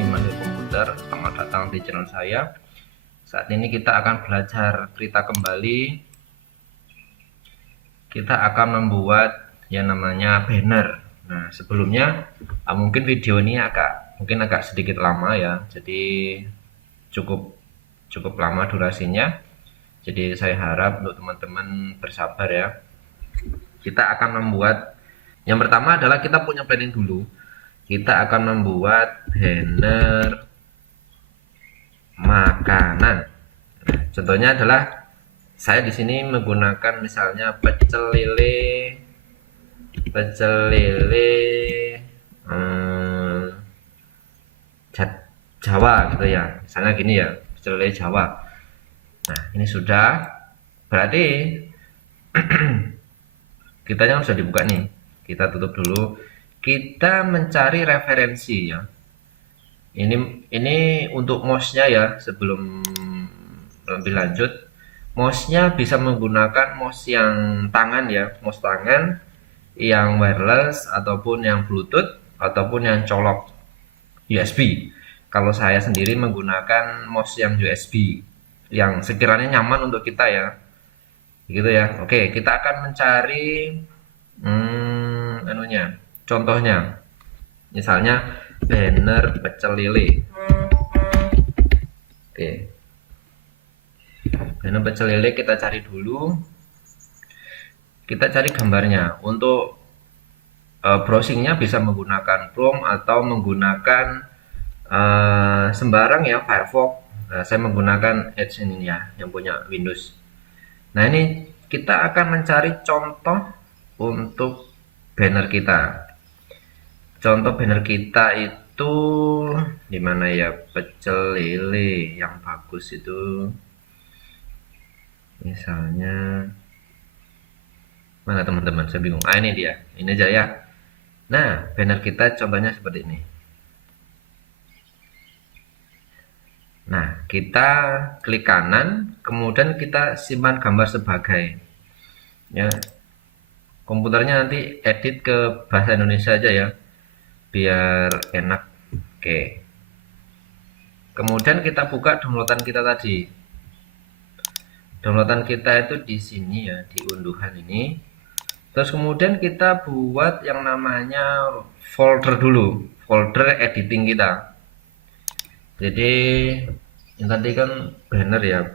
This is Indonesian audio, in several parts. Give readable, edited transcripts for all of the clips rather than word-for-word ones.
di Mahir Komputer. Selamat datang di channel saya. Saat ini kita akan belajar cerita kembali. Kita akan membuat yang namanya banner. Nah, sebelumnya mungkin video ini agak sedikit lama ya. Jadi cukup lama durasinya. Jadi saya harap untuk teman-teman bersabar ya. Kita akan membuat, yang pertama adalah kita punya planning dulu. Kita akan membuat banner makanan. Nah, contohnya adalah saya di sini menggunakan misalnya pecel lele Jawa gitu ya, misalnya gini ya, pecel lele Jawa. Nah, ini sudah, berarti kitanya sudah dibuka nih. Kita tutup dulu. Kita mencari referensi ya. Ini untuk mouse-nya ya. Sebelum lebih lanjut, mouse-nya bisa menggunakan mouse yang tangan ya, mouse tangan yang wireless ataupun yang Bluetooth ataupun yang colok USB. Kalau saya sendiri menggunakan mouse yang USB yang sekiranya nyaman untuk kita ya. Gitu ya. Oke, kita akan mencari contohnya. Misalnya banner pecel lele. Oke. Banner pecel lele kita cari dulu. Kita cari gambarnya. Untuk browsingnya bisa menggunakan Chrome atau menggunakan sembarang ya, Firefox. Nah, saya menggunakan Edge ini ya, yang punya Windows. Nah, ini kita akan mencari contoh untuk banner kita. Contoh banner kita itu di mana ya? Pecel lele yang bagus itu. Misalnya mana teman-teman? Saya bingung. Ini dia. Ini aja ya. Nah, banner kita contohnya seperti ini. Nah, kita klik kanan, kemudian kita simpan gambar sebagai ya. Komputernya nanti edit ke bahasa Indonesia aja ya, biar enak. Oke. Kemudian kita buka downloadan kita tadi. Downloadan kita itu di sini ya, di unduhan ini. Terus kemudian kita buat yang namanya folder dulu, folder editing kita. Jadi ini tadi kan banner ya,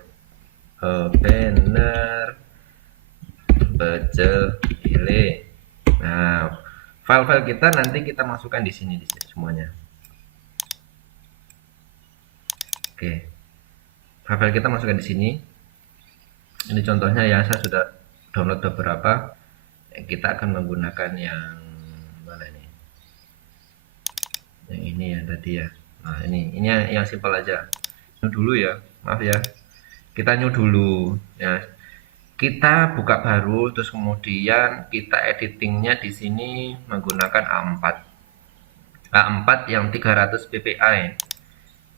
banner pecel lele. Nah, file-file kita nanti kita masukkan di sini semuanya. Oke, file-file kita masukkan di sini. Ini contohnya ya, saya sudah download beberapa. Kita akan menggunakan yang mana ini? Yang ini ya tadi ya. Nah, ini yang simpel aja. New dulu ya, maaf ya. Kita new dulu ya. Kita buka baru, terus kemudian kita editingnya di sini menggunakan A4 yang 300 ppi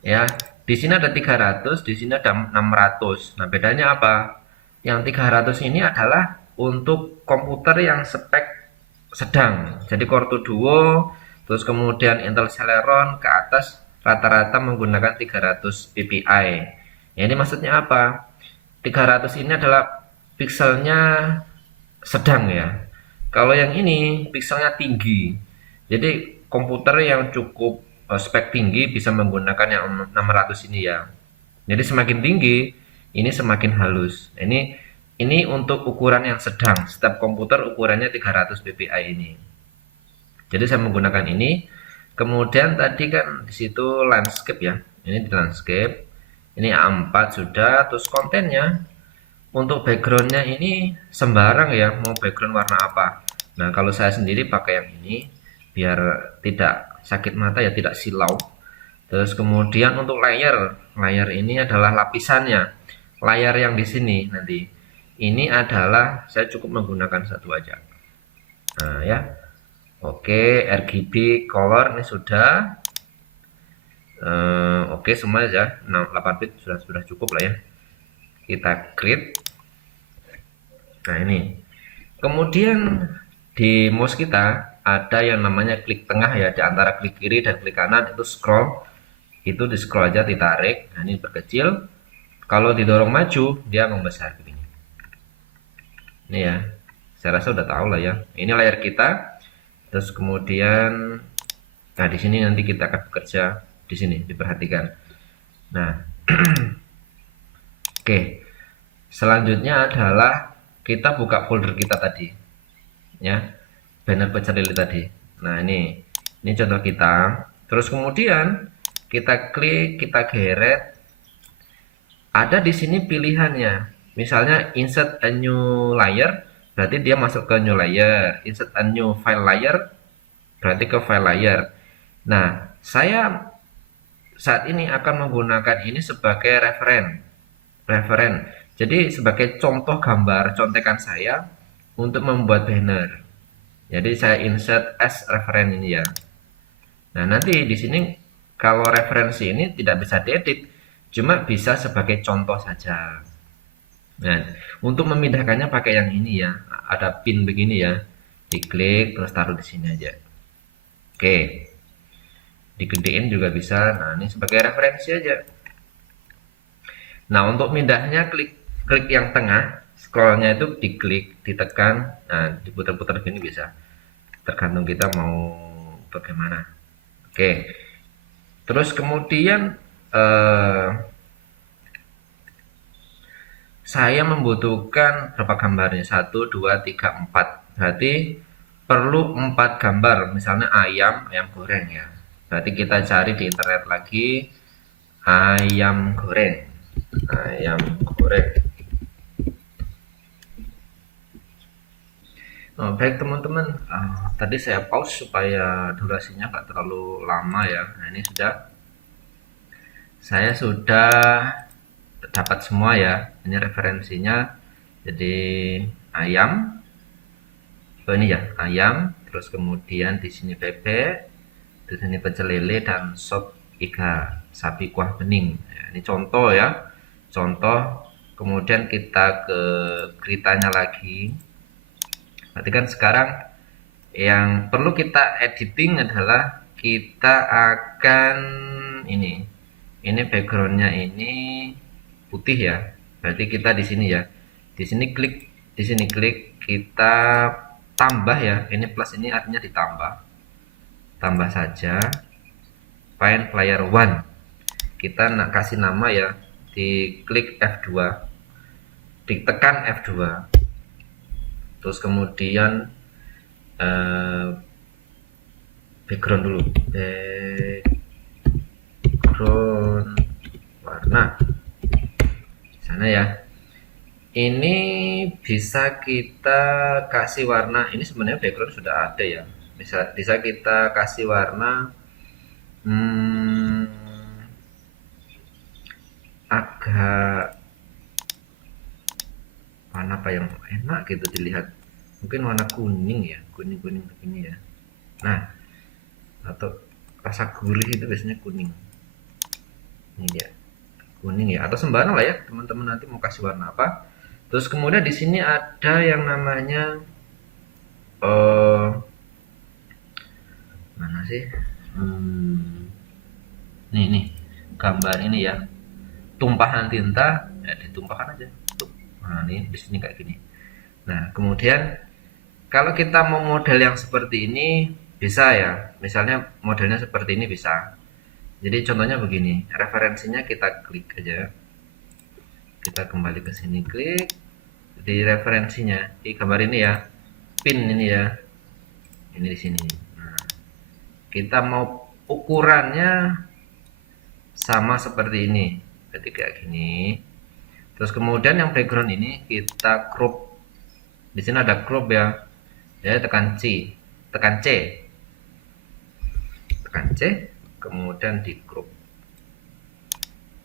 ya. Di sini ada 300, di sini ada 600. Nah, bedanya apa? Yang 300 ini adalah untuk komputer yang spek sedang, jadi Core 2 Duo, terus kemudian Intel Celeron ke atas rata-rata menggunakan 300 ppi. Ya, ini maksudnya apa? 300 ini adalah pikselnya sedang ya. Kalau yang ini pikselnya tinggi. Jadi komputer yang cukup spek tinggi bisa menggunakan yang 600 ini ya. Jadi semakin tinggi ini semakin halus. Ini untuk ukuran yang sedang. Setiap komputer ukurannya 300 ppi ini. Jadi saya menggunakan ini. Kemudian tadi kan di situ landscape ya. Ini di landscape. Ini A4 sudah. Terus kontennya untuk backgroundnya ini sembarang ya, mau background warna apa. Nah, kalau saya sendiri pakai yang ini biar tidak sakit mata ya, tidak silau. Terus kemudian untuk layer ini adalah lapisannya. Layar yang di sini nanti ini adalah saya cukup menggunakan satu aja. Nah ya, oke, RGB color ini sudah. Oke, semua aja 8 bit sudah cukup lah ya. Kita create. Nah, ini kemudian di mouse kita ada yang namanya klik tengah ya, di antara klik kiri dan klik kanan itu scroll. itu di scroll aja, ditarik. Nah, ini berkecil. Kalau didorong maju, dia membesar begini. Ini ya, saya rasa udah tahu lah ya. Ini layar kita. Terus kemudian, nah di sini nanti kita akan bekerja di sini, diperhatikan. Nah, oke. Selanjutnya adalah kita buka folder kita tadi, ya, banner pecel lele tadi. Nah ini contoh kita. Terus kemudian kita klik, kita geret. Ada di sini pilihannya. Misalnya insert a new layer, berarti dia masuk ke new layer. Insert a new file layer, berarti ke file layer. Nah, saya saat ini akan menggunakan ini sebagai referen. Jadi sebagai contoh gambar contekan saya untuk membuat banner. Jadi saya insert as referen ini ya. Nah, nanti di sini kalau referensi ini tidak bisa diedit, cuma bisa sebagai contoh saja. Nah, untuk memindahkannya pakai yang ini ya. Ada pin begini ya. Diklik terus taruh di sini aja. Oke. Digedein juga bisa. Nah, ini sebagai referensi aja. Nah, untuk mindahnya klik yang tengah, scrollnya itu diklik, ditekan, nah diputar-putar begini bisa. Tergantung kita mau bagaimana. Oke. Terus kemudian saya membutuhkan berapa gambarnya? 1, 2, 3, 4. Berarti perlu 4 gambar. Misalnya ayam goreng ya. Berarti kita cari di internet lagi ayam goreng. Ayam goreng. Oh, baik teman-teman, tadi saya pause supaya durasinya nggak terlalu lama ya. Nah ini saya sudah dapat semua ya. Ini referensinya. Jadi ayam, ini ya ayam. Terus kemudian di sini bebek, di sini pecel lele dan sop iga sapi kuah bening. Ya, ini contoh ya, contoh. Kemudian kita ke geritanya lagi. Berarti kan sekarang yang perlu kita editing adalah kita akan ini backgroundnya ini putih ya. Berarti kita di sini ya, di sini klik kita tambah ya. Ini plus ini artinya ditambah, tambah saja find player one. Kita nak kasih nama ya, diklik F2, ditekan F2. Terus kemudian background dulu, background warna sana ya. Ini bisa kita kasih warna, ini sebenarnya background sudah ada ya, bisa kita kasih warna agak warna apa yang enak gitu dilihat. Mungkin warna kuning ya, kuning begini ya. Nah, atau rasa gurih itu biasanya kuning. Ini dia, kuning ya, atau sembarang lah ya teman-teman nanti mau kasih warna apa. Terus kemudian di sini ada yang namanya mana sih? Nih gambar ini ya, tumpahan tinta ya, ditumpahkan aja. Nah ini di sini kayak gini. Nah kemudian kalau kita mau model yang seperti ini bisa ya, misalnya modelnya seperti ini bisa. Jadi contohnya begini, referensinya kita klik aja, kita kembali ke sini, klik di referensinya di gambar ini ya, pin ini ya, ini di sini. Nah, kita mau ukurannya sama seperti ini, jadi kayak gini. Terus kemudian yang background ini kita crop, di sini ada crop ya. Ya, tekan C, tekan C, kemudian di crop.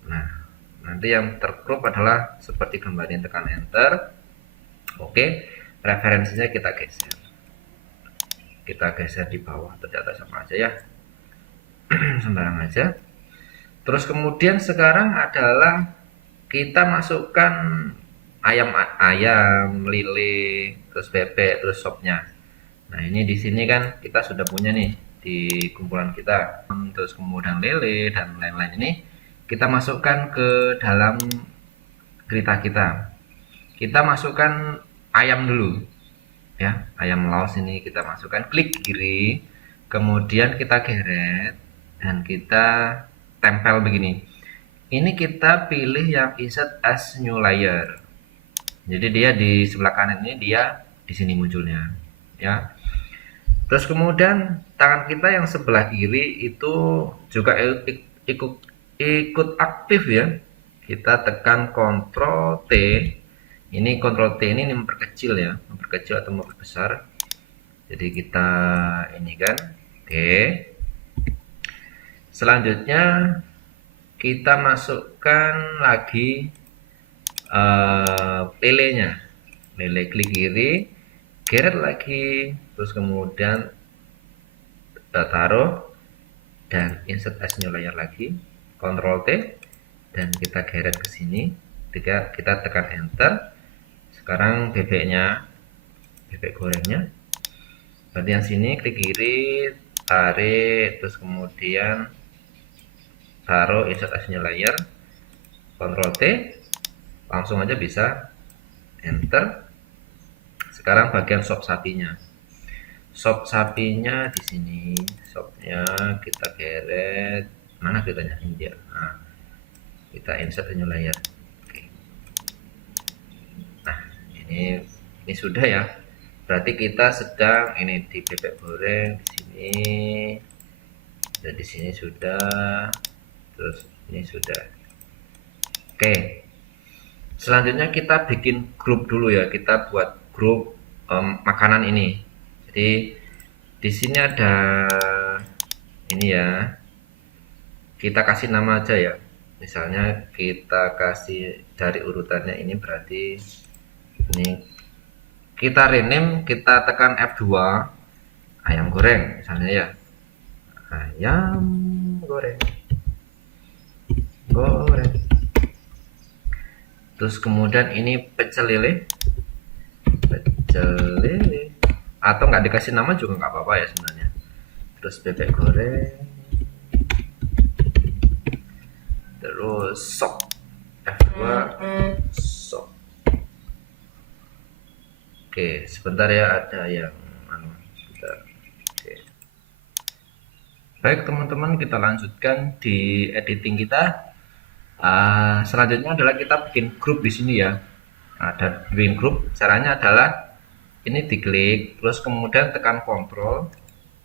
Nah, nanti yang tercrop adalah seperti gambar ini, tekan enter. Oke, referensinya kita geser di bawah atau di atas sama aja ya. Sembarang aja. Terus kemudian sekarang adalah kita masukkan ayam lele, terus bebek, terus sopnya. Nah ini di sini kan kita sudah punya nih di kumpulan kita. Terus kemudian lele dan lain-lain ini kita masukkan ke dalam gurita kita. Kita masukkan ayam dulu ya, ayam laos ini kita masukkan, klik kiri, kemudian kita geret dan kita tempel begini. Ini kita pilih yang insert as new layer. Jadi dia di sebelah kanan ini, dia di sini munculnya ya. Terus kemudian tangan kita yang sebelah kiri itu juga ikut aktif ya. Kita tekan Ctrl T. Ini Ctrl T ini memperkecil ya, memperkecil atau memperbesar. Jadi kita ini kan, oke. Selanjutnya kita masukkan lagi lelenya. Lele, klik kiri, geret lagi, terus kemudian kita taruh dan insert as new layer lagi, Ctrl T, dan kita geret ke sini. Kita tekan enter. Sekarang bebeknya, bebek gorengnya, berarti yang sini klik kiri, tarik, terus kemudian taruh insert as new layer, Ctrl T, langsung aja bisa enter. Sekarang bagian sop sapinya. Sop sapinya di sini, sopnya kita geret, mana kitanya ini dia. Nah, kita insert new layer. Oke. Nah, ini sudah ya. Berarti kita sedang ini di bebek goreng di sini, dan di sini sudah, terus ini sudah. Oke. Selanjutnya kita bikin grup dulu ya. Kita buat grup makanan ini. Jadi di sini ada ini ya. Kita kasih nama aja ya. Misalnya kita kasih dari urutannya ini, berarti ini kita rename, kita tekan F2, ayam goreng misalnya ya. Ayam goreng. Goreng. Terus kemudian ini pecel lele. Pecel lele. Atau nggak dikasih nama juga nggak apa-apa ya sebenarnya. Terus bebek goreng, terus sop, F2 sop. Oke, sebentar ya, ada yang sebentar. Oke. Baik teman-teman, kita lanjutkan di editing kita. Selanjutnya adalah kita bikin grup di sini ya. Ada bikin grup, caranya adalah ini diklik, terus kemudian tekan Ctrl,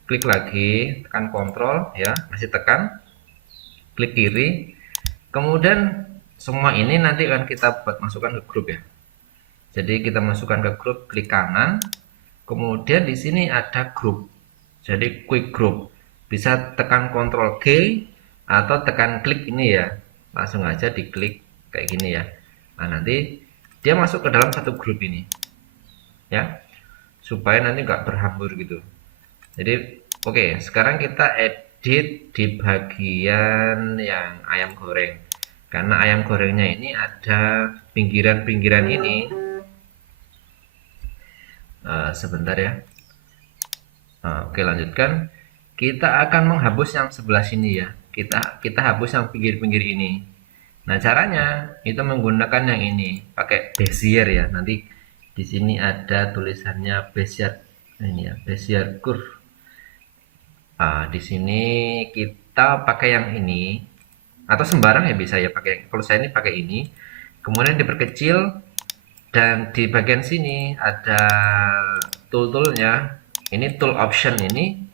klik lagi, tekan Ctrl ya, masih tekan, klik kiri, kemudian semua ini nanti akan kita buat masukkan ke grup ya. Jadi kita masukkan ke grup, klik kanan, kemudian di sini ada grup, jadi quick group, bisa tekan Ctrl G atau tekan klik ini ya, langsung aja diklik kayak gini ya. Nah nanti dia masuk ke dalam satu grup ini ya, supaya nanti nggak berhambur gitu. Jadi oke, sekarang kita edit di bagian yang ayam goreng, karena ayam gorengnya ini ada pinggiran-pinggiran ini. Sebentar ya. Oke, lanjutkan. Kita akan menghapus yang sebelah sini ya. Kita hapus yang pinggir-pinggir ini. Nah caranya itu menggunakan yang ini, pakai Bezier ya. Nanti di sini ada tulisannya Bezier ini ya, Bezier curve. Di sini kita pakai yang ini atau sembarang ya bisa ya, pakai, kalau saya ini pakai ini, kemudian diperkecil, dan di bagian sini ada tool-toolnya. Ini tool option ini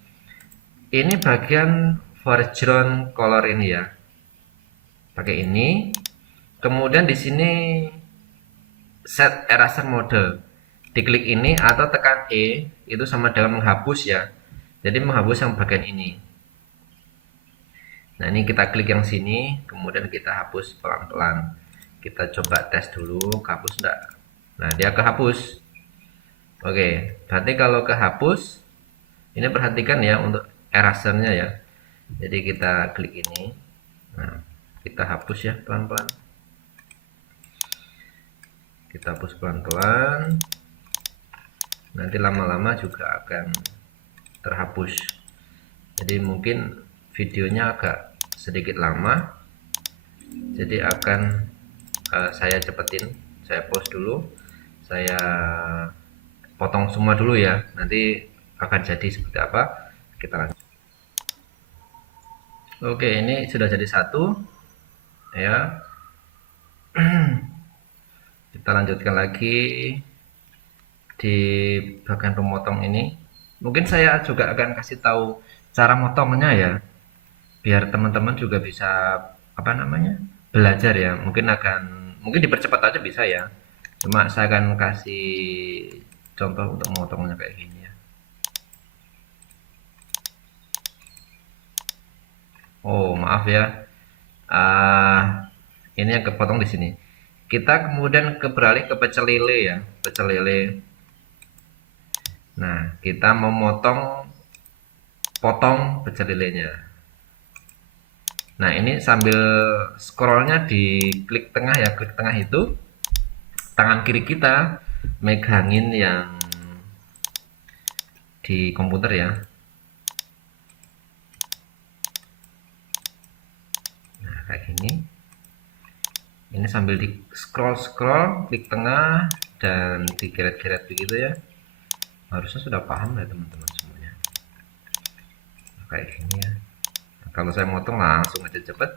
bagian foreground color ini ya, pakai ini. Kemudian di sini set eraser mode, diklik ini atau tekan E, itu sama dengan menghapus ya. Jadi menghapus yang bagian ini. Nah ini kita klik yang sini, kemudian kita hapus pelan-pelan. Kita coba tes dulu, kehapus enggak. Nah dia kehapus. Oke, berarti kalau kehapus, ini perhatikan ya untuk erasernya ya. Jadi kita klik ini, nah kita hapus ya pelan-pelan. Kita hapus pelan-pelan, nanti lama-lama juga akan terhapus jadi mungkin videonya agak sedikit lama, jadi akan saya cepetin, saya pause dulu, saya potong semua dulu ya, nanti akan jadi seperti apa kita lanjut. Oke, ini sudah jadi satu ya. Kita lanjutkan lagi di bagian pemotong ini. Mungkin saya juga akan kasih tahu cara motongnya ya, biar teman-teman juga bisa apa namanya belajar ya. Mungkin dipercepat aja bisa ya. Cuma saya akan kasih contoh untuk memotongnya kayak gini ya. Oh maaf ya, ini yang kepotong di sini. Kita kemudian beralih ke pecel lele ya, pecel lele. Nah, kita memotong potong pecel lelenya. Nah, ini sambil scrollnya di klik tengah ya, klik tengah itu tangan kiri kita megangin yang di komputer ya. Nah, kayak gini. Ini sambil di scroll klik tengah dan digeret-geret begitu ya. Harusnya sudah paham ya teman-teman semuanya. Nah, kayak gini ya. Nah, kalau saya motong langsung aja cepet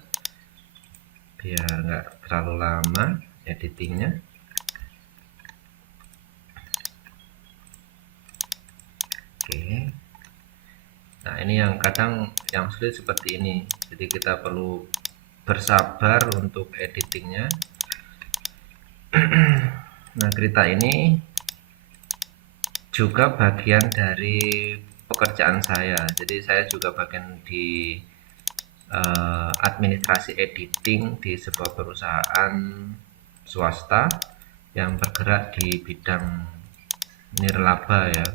biar nggak terlalu lama editingnya. Oke. Nah, ini yang kadang yang sulit seperti ini. Jadi kita perlu bersabar untuk editingnya. Nah, cerita ini juga bagian dari pekerjaan saya. Jadi saya juga bagian di administrasi editing di sebuah perusahaan swasta yang bergerak di bidang nirlaba ya.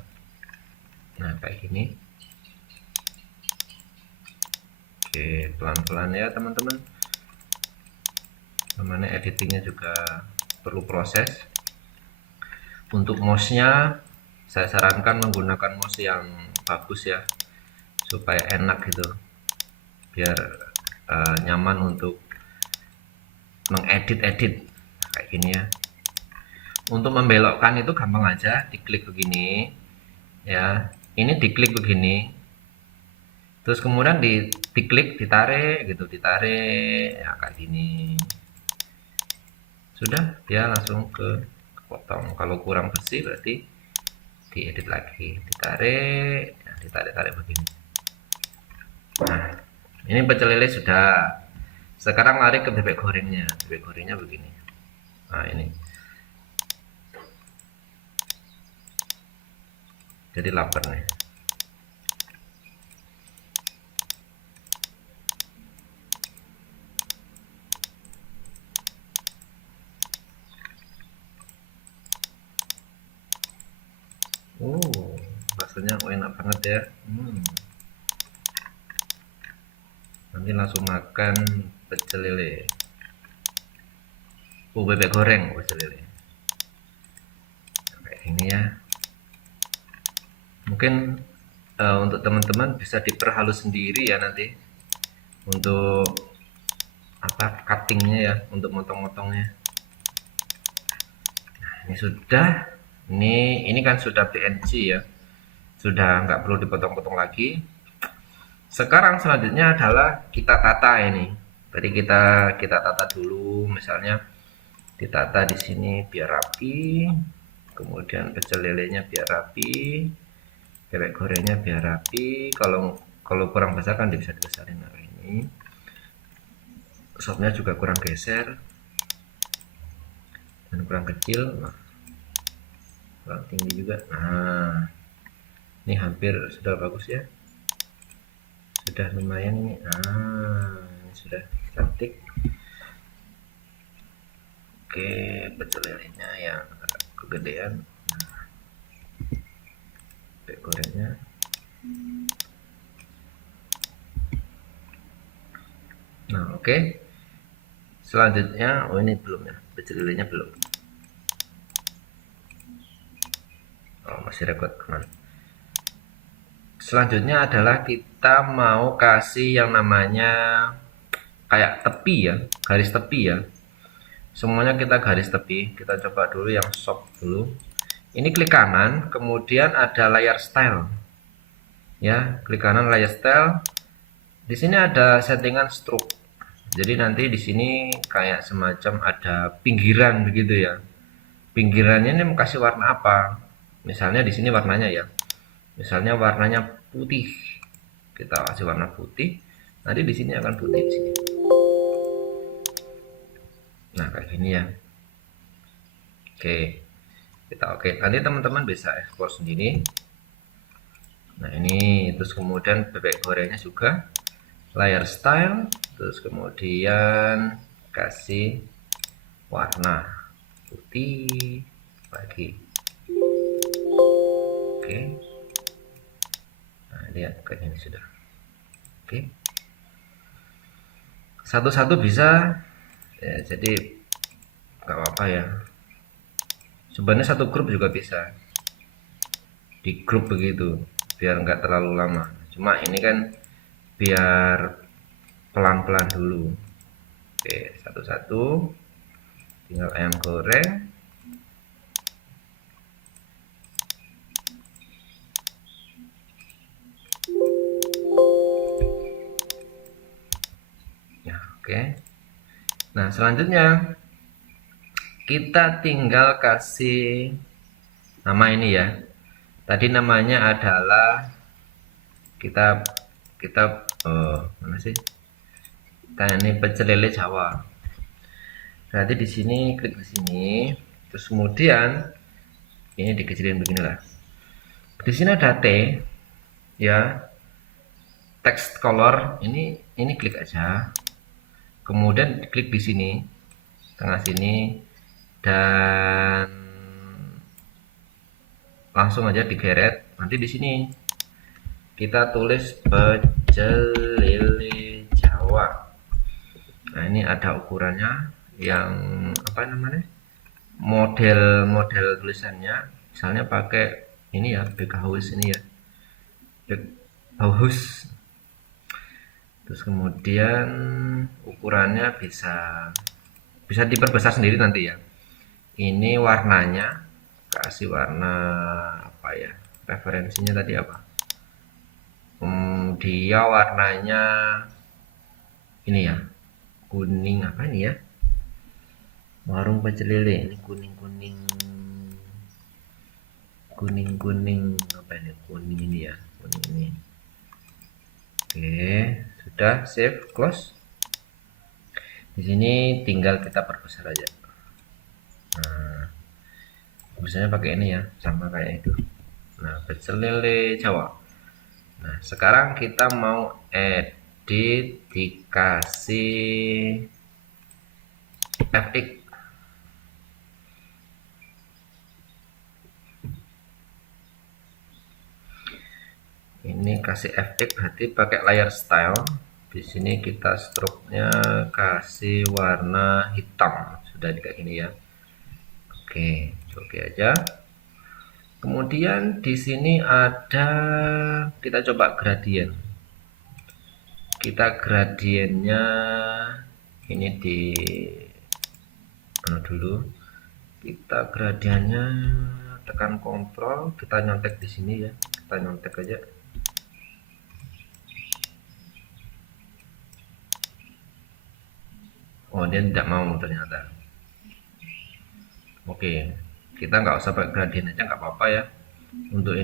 Nah, kayak gini. Oke, pelan-pelan ya teman-teman. Namanya editingnya juga perlu proses. Untuk mouse-nya saya sarankan menggunakan mouse yang bagus ya, supaya enak gitu, biar nyaman untuk mengedit-edit kayak gini ya. Untuk membelokkan itu gampang aja, diklik begini ya, ini diklik begini, terus kemudian diklik, ditarik gitu, ditarik ya kayak gini, sudah dia langsung ke potong. Kalau kurang bersih berarti diedit lagi, ditarik ya, ditarik begini. Nah, ini pecel lele sudah. Sekarang lari ke bebek gorengnya. Bebek gorengnya begini. Nah, ini jadi lapar nih. Oh, rasanya enak banget ya. Nanti langsung makan pecel lele. Oh, bebek goreng pecel lele. Kayak gini ya. Mungkin untuk teman-teman bisa diperhalus sendiri ya nanti untuk apa cuttingnya ya, untuk motong-motongnya. Nah, ini sudah. Ini kan sudah PNG ya, sudah nggak perlu dipotong-potong lagi. Sekarang selanjutnya adalah kita tata ini. Tadi kita tata dulu, misalnya ditata di sini biar rapi, kemudian pecel lelenya biar rapi, bebek gorengnya biar rapi. Kalau kurang besar kan bisa dibesarin. Nah, ini sopnya juga kurang geser dan kurang kecil, nah, kurang tinggi juga. Nah, ini hampir sudah bagus ya, sudah lumayan ini. Nah, ini sudah cantik. Oke, pecel lelenya yang agak kegedean, bebek gorengnya. Nah, oke. Selanjutnya, oh ini belum ya, pecel lelenya belum. Oh, masih record kemana? Selanjutnya adalah kita mau kasih yang namanya kayak tepi ya, garis tepi ya. Semuanya kita garis tepi. Kita coba dulu yang soft dulu. Ini klik kanan, kemudian ada layar style. Ya, klik kanan layar style. Di sini ada settingan stroke. Jadi nanti di sini kayak semacam ada pinggiran begitu ya. Pinggirannya ini mau kasih warna apa? Misalnya di sini warnanya ya. Misalnya warnanya putih. Kita kasih warna putih. Nanti di sini akan putih di sini. Nah, kayak gini ya. Oke. Kita oke. Nanti teman-teman bisa ekspor sendiri. Nah, ini terus kemudian bebek gorengnya juga layar style, terus kemudian kasih warna putih lagi. Oke. Nah, lihat kayak ini sudah. Oke. Satu-satu bisa ya, jadi nggak apa-apa ya. Sebenarnya satu grup juga bisa di grup begitu biar nggak terlalu lama. Cuma ini kan biar pelan-pelan dulu. Oke, satu-satu tinggal ayam goreng. Ya, oke. Nah, selanjutnya kita tinggal kasih nama ini ya. Tadi namanya adalah kita kita mana sih? Kita ini pecel lele Jawa. Berarti di sini klik di sini, terus kemudian ini dikecilin beginilah. Di sini ada T ya, text color ini klik aja. Kemudian klik di sini tengah sini dan langsung aja digeret. Nanti di sini kita tulis pecel lele Jawa. Nah, ini ada ukurannya yang apa namanya? Model tulisannya misalnya pakai ini ya, big house ini ya. Big house. Terus kemudian ukurannya bisa diperbesar sendiri nanti ya. Ini warnanya kasih warna apa ya? Referensinya tadi apa? Dia warnanya ini ya, kuning apa ini ya? Warung pecel lele ini kuning apa ini? Kuning ini ya, kuning ini. Oke, sudah save, close. Di sini tinggal kita perbesar aja. Nah, misalnya pakai ini ya, sama kayak itu. Nah, pecel lele Jawa. Nah, sekarang kita mau edit, dikasih FX. Ini kasih FX berarti pakai layar style. Di sini kita stroke-nya kasih warna hitam. Sudah kayak gini ya. Oke, oke aja. Kemudian di sini ada kita coba gradien. Kita gradiennya ini di dulu. Kita gradiennya tekan kontrol, kita nyontek di sini ya. Kita nyontek aja. Oh, dia tidak mau ternyata. Oke, kita nggak usah pakai gradien aja, nggak apa-apa ya. Untuk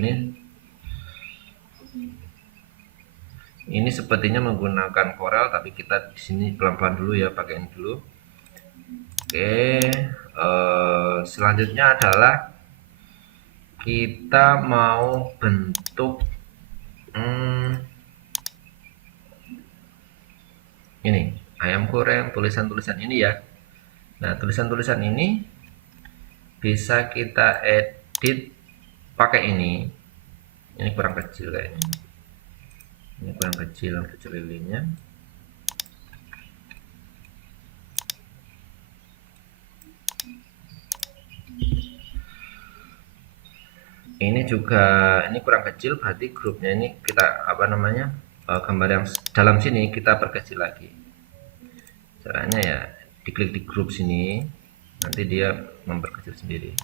ini sepertinya menggunakan Corel, tapi kita di sini pelan-pelan dulu ya, pakai ini dulu. Oke, selanjutnya adalah kita mau bentuk ini ayam goreng, tulisan-tulisan ini ya. Nah, tulisan-tulisan ini bisa kita edit pakai ini. Ini kurang kecil kayaknya. Ini kurang kecil lilin-nya. ini juga ini kurang kecil, berarti grupnya ini kita apa namanya, gambar yang dalam sini kita perkecil lagi. Caranya ya diklik di grup sini, nanti dia memperkecil sendiri.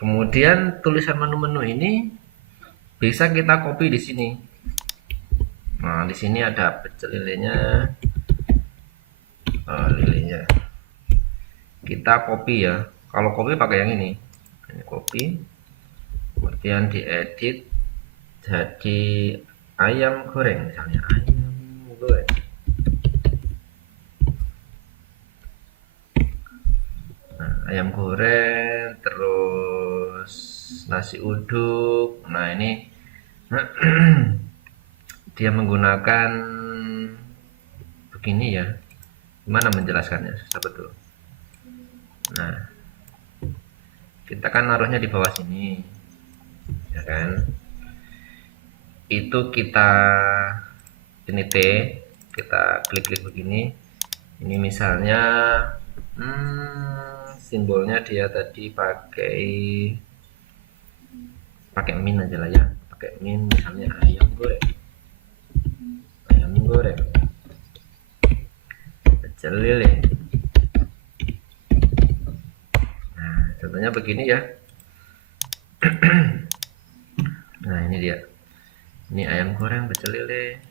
Kemudian tulisan menu-menu ini bisa kita copy di sini. Nah, di sini ada pecel lelenya, lelenya. Kita copy ya. Kalau copy pakai yang ini. Ini copy. Kemudian diedit jadi ayam goreng misalnya, ayam goreng. Nah, ayam goreng, terus nasi uduk. Nah, ini dia menggunakan begini ya. Gimana menjelaskannya? Susah betul. Nah, kita kan naruhnya di bawah sini, ya kan? Itu kita ini T, kita klik-klik begini. Ini misalnya simbolnya dia tadi pakai min aja lah ya, pakai min misalnya ayam goreng, pecel lele. Nah, contohnya begini ya. Nah, ini dia, ini ayam goreng pecel lele.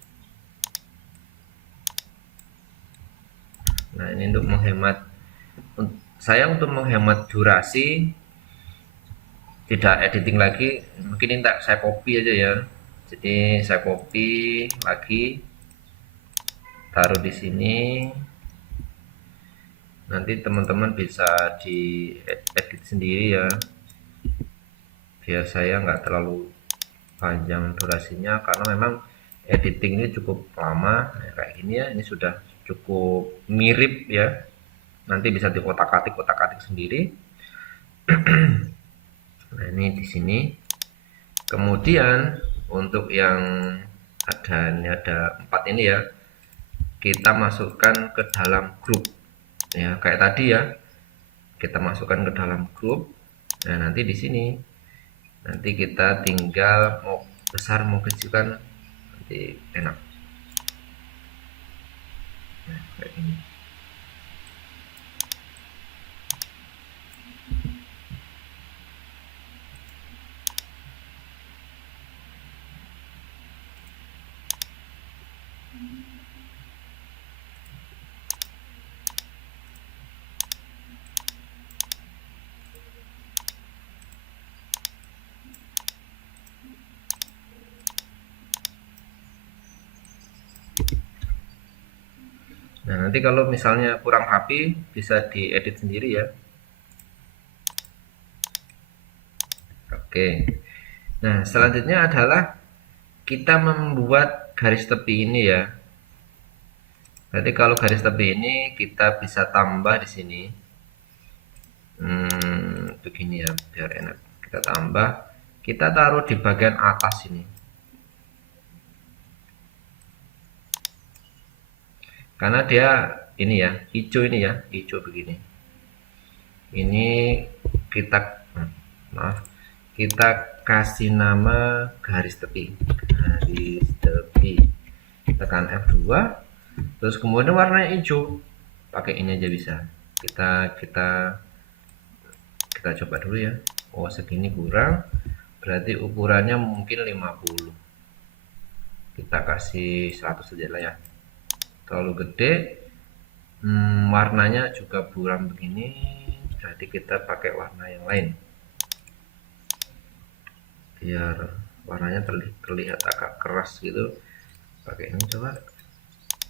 Nah, ini untuk menghemat, saya untuk menghemat durasi tidak editing lagi, mungkin ini saya copy aja ya. Jadi saya copy lagi, taruh di sini. Nanti teman-teman bisa diedit sendiri ya, biar saya nggak terlalu panjang durasinya, karena memang editing ini cukup lama. Nah, kayak gini ya, ini sudah cukup mirip ya. Nanti bisa dikotak-atik sendiri. Nah, ini di sini. Kemudian untuk yang ada 4 ini ya, kita masukkan ke dalam grup ya, kayak tadi ya, kita masukkan ke dalam grup. Nah, nanti di sini nanti kita tinggal mau besar mau kecil kan nanti enak. Nah, kayak gini. Nah, nanti kalau misalnya kurang rapi bisa diedit sendiri ya. Oke. Nah, selanjutnya adalah kita membuat garis tepi ini ya. Berarti kalau garis tepi ini kita bisa tambah di sini. Begini ya, biar enak. Kita tambah, kita taruh di bagian atas ini. Karena dia ini ya, hijau ini ya, hijau begini. Ini kita kasih nama garis tepi. Garis tepi. Tekan F2. Terus kemudian warnanya hijau. Pakai ini aja bisa. Kita coba dulu ya. Oh, segini kurang. Berarti ukurannya mungkin 50. Kita kasih 100 saja lah ya. Terlalu gede, warnanya juga buram begini, jadi kita pakai warna yang lain biar warnanya terlihat agak keras gitu. Pakai ini coba.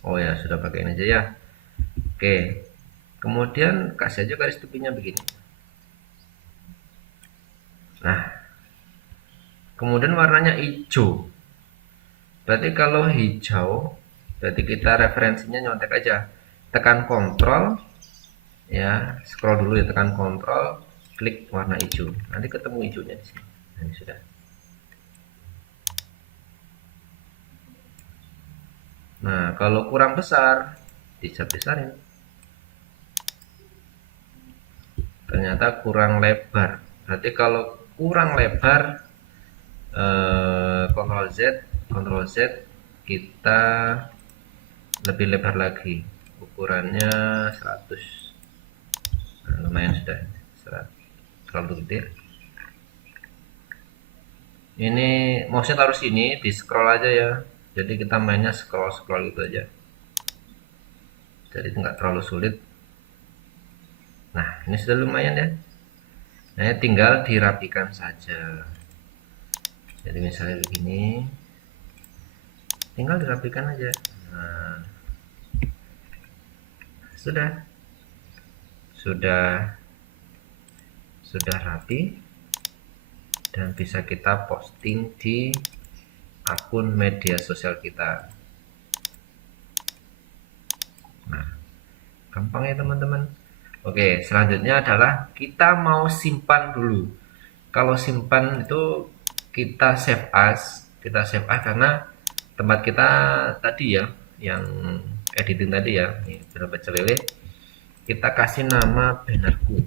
Oh ya, sudah pakai ini aja ya. Oke, kemudian kasih aja garis tepinya begini. Nah, kemudian warnanya hijau. Berarti kalau hijau, berarti kita referensinya nyontek aja. Tekan Ctrl ya, scroll dulu ya, tekan Ctrl, klik warna hijau. Nanti ketemu hijaunya di sini. Nah, ini sudah. Nah, kalau kurang besar, besar-besarin. Ternyata kurang lebar. Berarti kalau kurang lebar, Ctrl Z, Ctrl Z, kita lebih lebar lagi. Ukurannya 100. Nah, lumayan sudah. 100. Terlalu gede. Ini mouse taruh sini, di scroll aja ya. Jadi kita mainnya scroll gitu aja. Jadi nggak terlalu sulit. Nah, ini sudah lumayan ya. Nah, tinggal dirapikan saja. Jadi misalnya begini, tinggal dirapikan aja. Nah, sudah sudah sudah rapi dan bisa kita posting di akun media sosial kita. Nah, gampang ya teman-teman. Oke, selanjutnya adalah kita mau simpan dulu. Kalau simpan itu kita save as karena tempat kita tadi ya, yang editing tadi ya, ini berapa celele, kita kasih nama bannerku.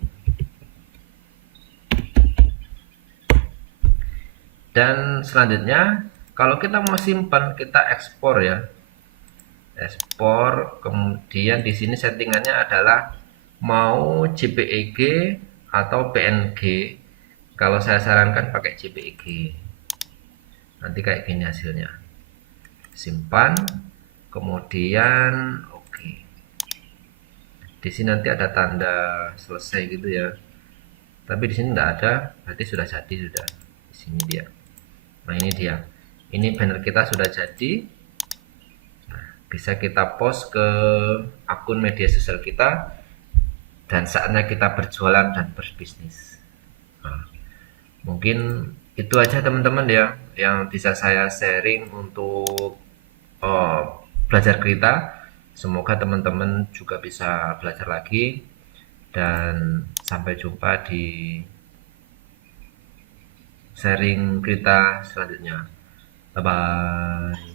Dan selanjutnya, kalau kita mau simpan, kita ekspor ya, ekspor. Kemudian di sini settingannya adalah mau JPEG atau PNG. Kalau saya sarankan pakai JPEG. Nanti kayak gini hasilnya. Simpan, kemudian oke. Di sini nanti ada tanda selesai gitu ya. Tapi di sini tidak ada, berarti sudah jadi sudah. Di sini dia. Nah, ini dia. Ini banner kita sudah jadi. Bisa kita post ke akun media sosial kita dan saatnya kita berjualan dan berbisnis. Nah, mungkin itu aja teman-teman ya yang bisa saya sharing untuk belajar kereta. Semoga teman-teman juga bisa belajar lagi dan sampai jumpa di sharing kereta selanjutnya. Bye bye.